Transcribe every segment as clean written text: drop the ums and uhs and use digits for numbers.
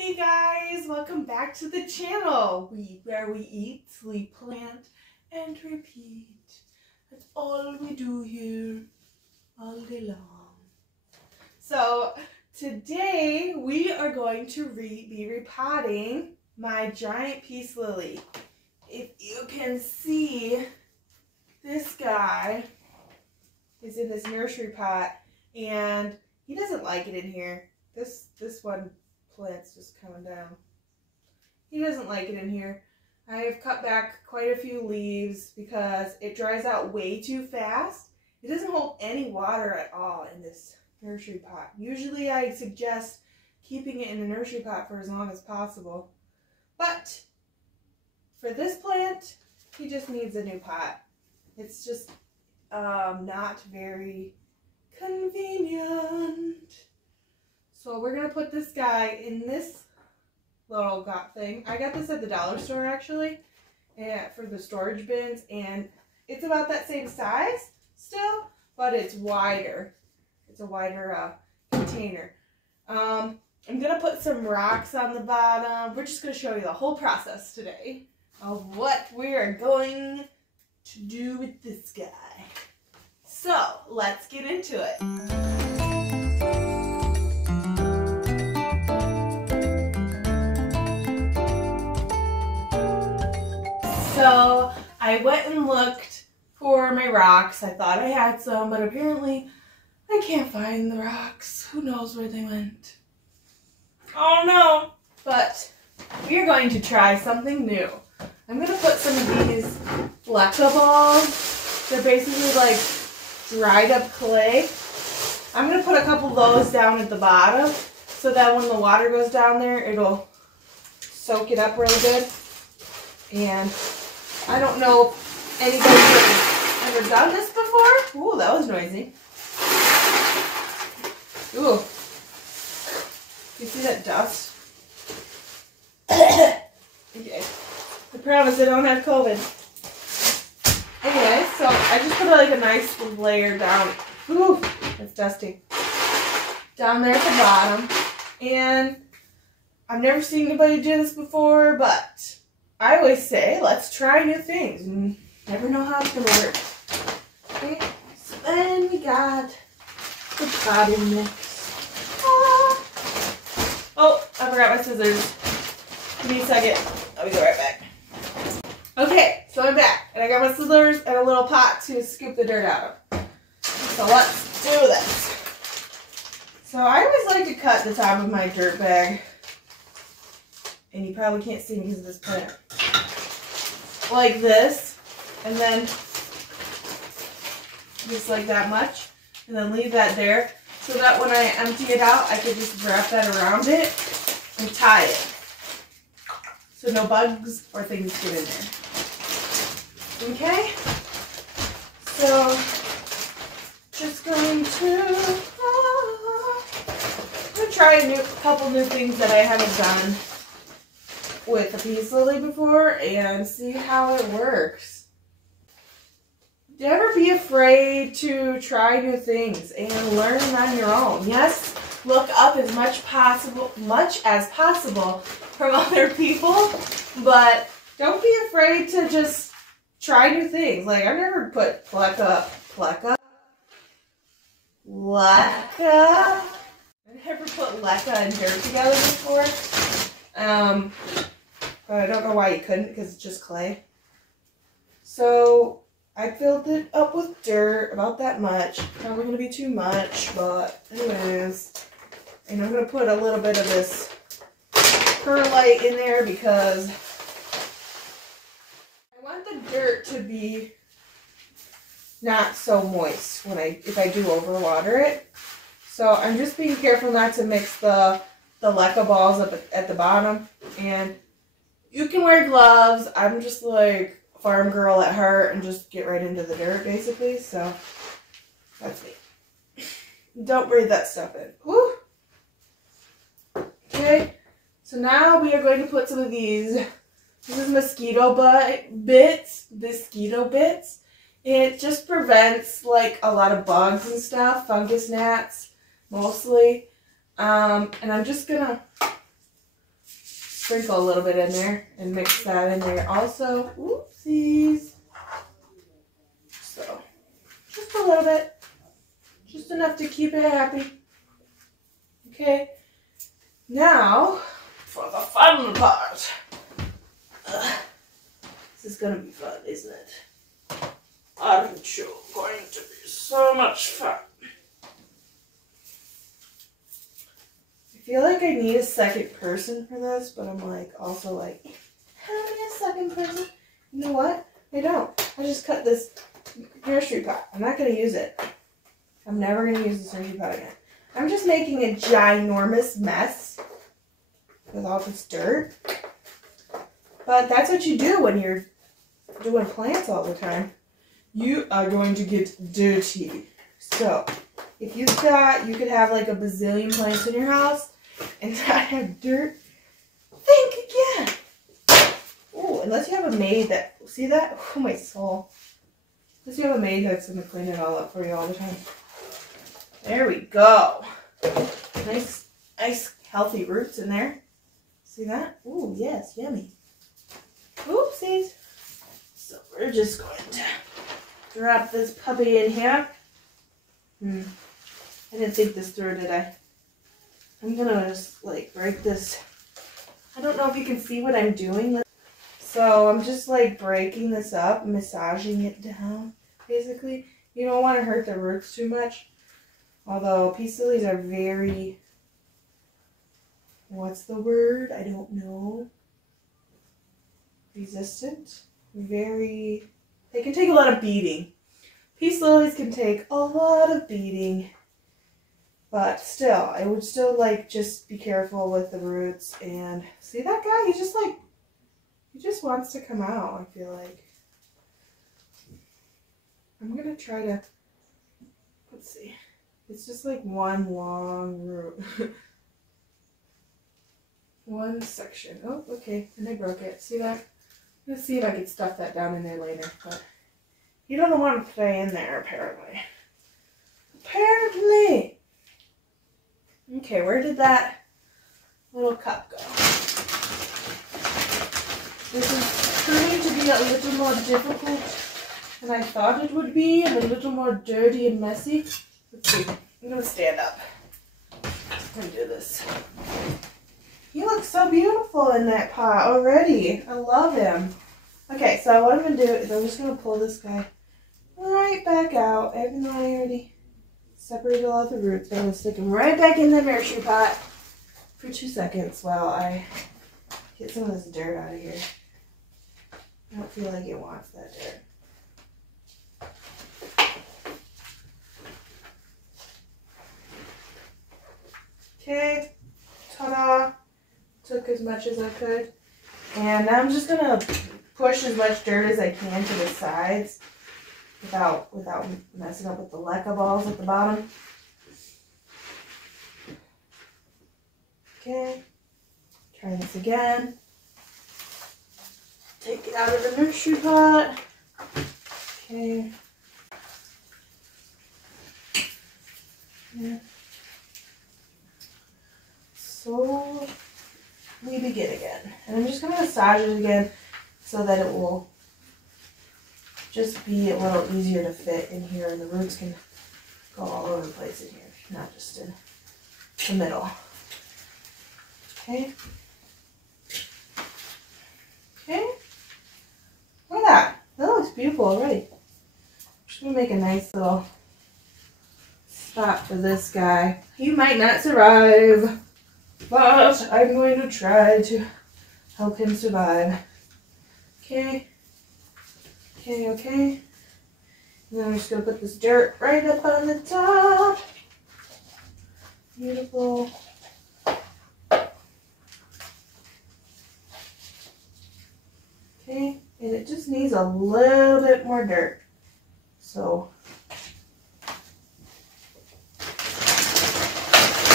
Hey guys, welcome back to the channel where we eat, sleep, plant, and repeat. That's all we do here all day long. So today we are going to be repotting my giant peace lily. If you can see, this guy is in this nursery pot and he doesn't like it in here. This one plant's just coming down. He doesn't like it in here. I have cut back quite a few leaves because it dries out way too fast. It doesn't hold any water at all in this nursery pot. Usually I suggest keeping it in the nursery pot for as long as possible. But for this plant, he just needs a new pot. It's just not very convenient. So we're going to put this guy in this little thing. I got this at the dollar store actually, for the storage bins, and it's about that same size still, but it's wider. It's a wider container. I'm going to put some rocks on the bottom. We're just going to show you the whole process today of what we are going to do with this guy. So let's get into it. So I went and looked for my rocks. I thought I had some, but apparently I can't find the rocks. Who knows where they went? Oh no! But we are going to try something new. I'm going to put some of these Repot balls. They're basically like dried up clay. I'm going to put a couple of those down at the bottom so that when the water goes down there, it'll soak it up really good. And I don't know if anybody's ever done this before. Ooh, that was noisy. Ooh. You see that dust? Okay. I promise I don't have COVID. Okay, so I just put like a nice layer down. Ooh, it's dusty. Down there at the bottom. And I've never seen anybody do this before, but I always say, let's try new things. And never know how it's going to work. Okay, so then we got the potting mix. Ah. Oh, I forgot my scissors. Give me a second. I'll be right back. Okay, so I'm back. And I got my scissors and a little pot to scoop the dirt out of. So let's do this. So I always like to cut the top of my dirt bag. And you probably can't see me because of this plant. Like this, and then just like that much, and then leave that there so that when I empty it out, I can just wrap that around it and tie it so no bugs or things get in there. Okay, so just going to try a couple new things that I haven't done with a peace lily before and see how it works. Never be afraid to try new things and learn on your own. Yes, look up as much as possible from other people, but don't be afraid to just try new things. Like I never put leca. I never put leca and dirt together before. But I don't know why you couldn't, because it's just clay. So I filled it up with dirt, about that much. Probably going to be too much, but anyways. And I'm going to put a little bit of this perlite in there because I want the dirt to be not so moist if I do overwater it. So I'm just being careful not to mix the leca balls up at the bottom. And you can wear gloves. I'm just like a farm girl at heart and just get right into the dirt basically. So that's me. Don't breathe that stuff in. Woo. Okay. So now we are going to put some of these. This is mosquito bits. It just prevents like a lot of bugs and stuff, fungus gnats mostly. And I'm just gonna sprinkle a little bit in there and mix that in there also. Oopsies. So, just a little bit. Just enough to keep it happy. Okay. Now, for the fun part. This is going to be fun, isn't it? Aren't you going to be so much fun? I feel like I need a second person for this, but I'm like, also like, how do I need a second person? You know what? I don't. I just cut this nursery pot. I'm not going to use it. I'm never going to use this nursery pot again. I'm just making a ginormous mess with all this dirt. But that's what you do when you're doing plants all the time. You are going to get dirty. So, if you've got, you could have like a bazillion plants in your house and not have dirt. Think again. Oh, unless you have a maid that, see that? Oh, my soul. Unless you have a maid that's going to clean it all up for you all the time. There we go. Nice, healthy roots in there. See that? Ooh, yes, yummy. Oopsies. So we're just going to drop this puppy in here. I didn't think this through, did I? I'm gonna just like break this. I don't know if you can see what I'm doing. So I'm just like breaking this up, massaging it down, basically. You don't want to hurt the roots too much. Although peace lilies are very, what's the word? I don't know. Resistant. Very, they can take a lot of beating. Peace lilies can take a lot of beating. But still, I would still like just be careful with the roots. And see that guy? He just like, he just wants to come out, I feel like. I'm going to try to, let's see. It's just like one long root. One section. Oh, okay. And I broke it. See that? Let's see if I can stuff that down in there later. But you don't want to stay in there, apparently. Apparently. Okay, where did that little cup go? This is turning to be a little more difficult than I thought it would be, and a little more dirty and messy. Let's see. I'm going to stand up and do this. He looks so beautiful in that pot already. I love him. Okay, so what I'm going to do is I'm just going to pull this guy right back out. Even though I already separated all the roots, I'm going to stick him right back in the nursery pot for 2 seconds while I get some of this dirt out of here. I don't feel like it wants that dirt. Okay, ta-da. Took as much as I could. And now I'm just going to push as much dirt as I can to the sides without messing up with the leca balls at the bottom. Okay, try this again. Take it out of the nursery pot. Okay. Yeah. So we begin again. And I'm just going to massage it again so that it will just be a little easier to fit in here and the roots can go all over the place in here, not just in the middle. Okay. Okay. Look at that. That looks beautiful already. I'm just going to make a nice little spot for this guy. He might not survive, but I'm going to try to help him survive. Okay. Okay, okay. And then I'm just going to put this dirt right up on the top. Beautiful. Okay, and it just needs a little bit more dirt. So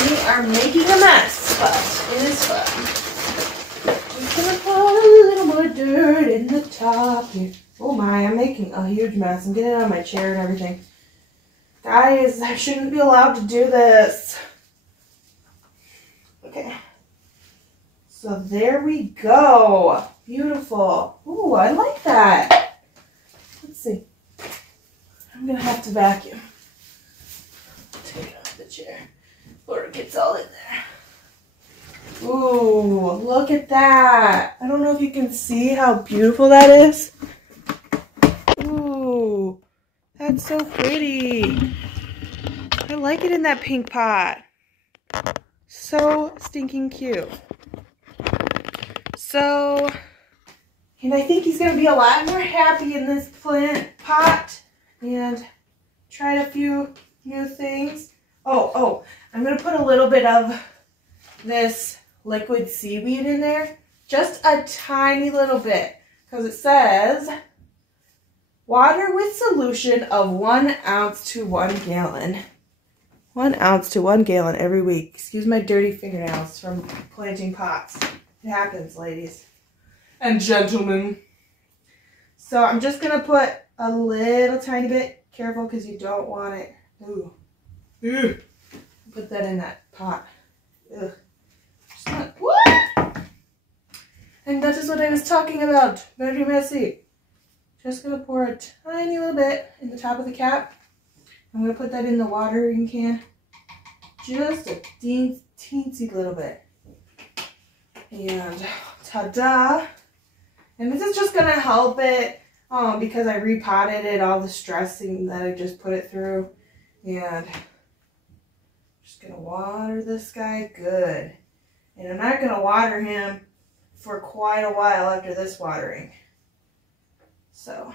we are making a mess, but it is fun. Just gonna put a little more dirt in the top here. Oh my, I'm making a huge mess. I'm getting it on my chair and everything. Guys, I shouldn't be allowed to do this. Okay. So there we go. Beautiful. Ooh, I like that. Let's see. I'm going to have to vacuum. Take it off the chair before it gets all in there. Ooh, look at that. I don't know if you can see how beautiful that is. Ooh, that's so pretty. I like it in that pink pot. So stinking cute. So, and I think he's going to be a lot more happy in this plant pot. And tried a few new things. Oh, I'm going to put a little bit of this liquid seaweed in there. Just a tiny little bit. Because it says, water with solution of 1 ounce to 1 gallon. 1 ounce to 1 gallon every week. Excuse my dirty fingernails from planting pots. It happens, ladies and gentlemen. So I'm just going to put a little tiny bit. Careful because you don't want it. Ooh. Ugh. Put that in that pot. Ugh. Just not, what? And that is what I was talking about. Very messy. Just going to pour a tiny little bit in the top of the cap. I'm going to put that in the watering can. Just a teensy little bit. And ta-da. And this is just going to help it because I repotted it, all the stressing that I just put it through. And I'm just going to water this guy good. And I'm not going to water him for quite a while after this watering. So,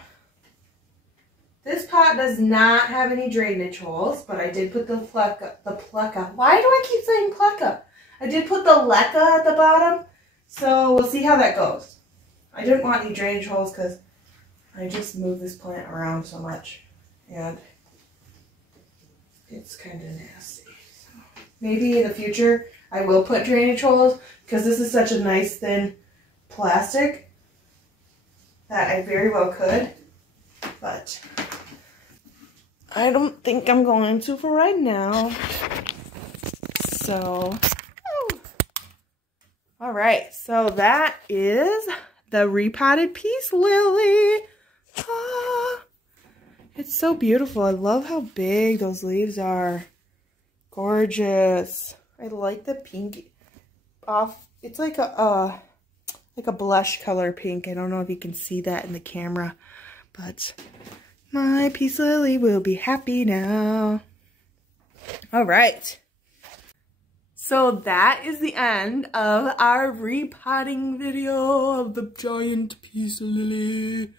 this pot does not have any drainage holes, but I did put the pleca. Why do I keep saying pleca? I did put the leca at the bottom, so we'll see how that goes. I didn't want any drainage holes because I just moved this plant around so much, and it's kind of nasty. So maybe in the future I will put drainage holes because this is such a nice thin plastic that I very well could, but I don't think I'm going to for right now. So, all right, so that is the repotted peace lily. Ah, it's so beautiful. I love how big those leaves are. Gorgeous. I like the pink off. It's like a blush color pink. I don't know if you can see that in the camera, but my peace lily will be happy now. All right. So that is the end of our repotting video of the giant peace lily.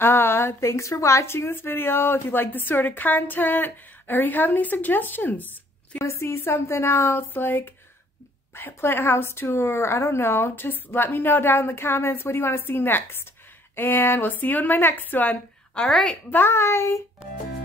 Thanks for watching this video. If you like this sort of content or you have any suggestions, if you want to see something else like plant house tour, I don't know, just let me know down in the comments. What do you want to see next? And we'll see you in my next one. All right, bye.